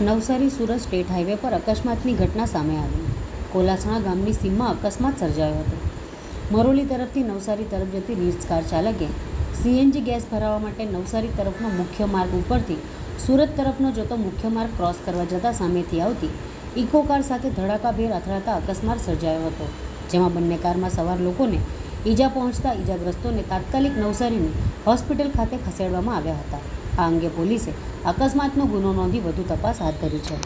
Navsari Surat state highway પર અકસ્માતની ઘટના સામે આવી. કોલાસણા ગામની સીમમાં અકસ્માત સર્જાયો હતો. મરોલી તરફથી નવસારી તરફ જતી રીટ્સ કાર ચાલકે સીએનજી ગેસ ભરાવવા માટે નવસારી તરફનો મુખ્ય માર્ગ ઉપરથી સુરત તરફનો જતો મુખ્ય માર્ગ ક્રોસ કરવા જતાં સામેથી આવતી ઇકો કાર સાથે ધડાકાભેર અથડાતા અકસ્માત સર્જાયો હતો, જેમાં બંને કારમાં સવાર લોકોને ઈજા પહોંચતા ઈજાગ્રસ્તોને તાત્કાલિક નવસારીની હોસ્પિટલ ખાતે ખસેડવામાં આવ્યા હતા. આ અંગે પોલીસે અકસ્માતનો ગુનો નોંધી વધુ તપાસ હાથ ધરી છે.